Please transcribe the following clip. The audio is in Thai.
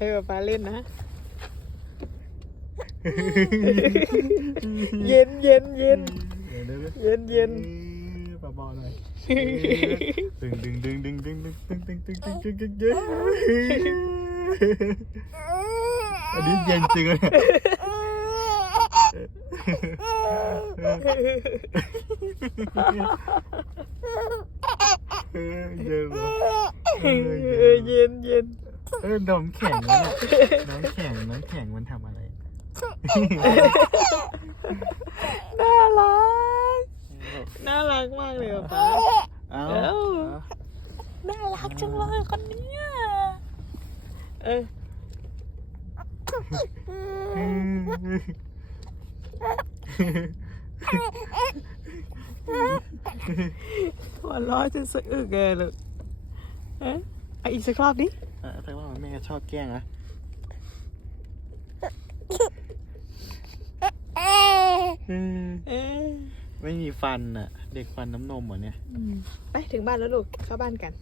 ให้ป๊าป๊าเล่นนะ เย็นเย็นเย็นเดี๋ยวเดี๋ยวเย็นเย็นเบาๆหน่อยดึงดึงดึงดึงดึงดึงดึงดึงดึงดึงดึงดึงดึงอันนี้เย็นจริงเลยเย็นเย็นเย็น เย็นเออน้ำแข็งนั่นแหละน้ำแข็งน้ำแข็งมันทำอะไร น่ารัก น่ารักมากเลยป๊าป๊าเอ้าเอ้าน่ารักจังเลยคนเนี้ยเออหัวเร้อจนสะอึกเลยลูกเอ๊ะเอาอีกสักรอบดิเออแต่ว่าแม่ชอบแกล้งนะเอ๊ะไม่มีฟันอะ เด็กฟันน้ำนมเหรอเนี่ย ไปถึงบ้านแล้วลูกเข้าบ้านกัน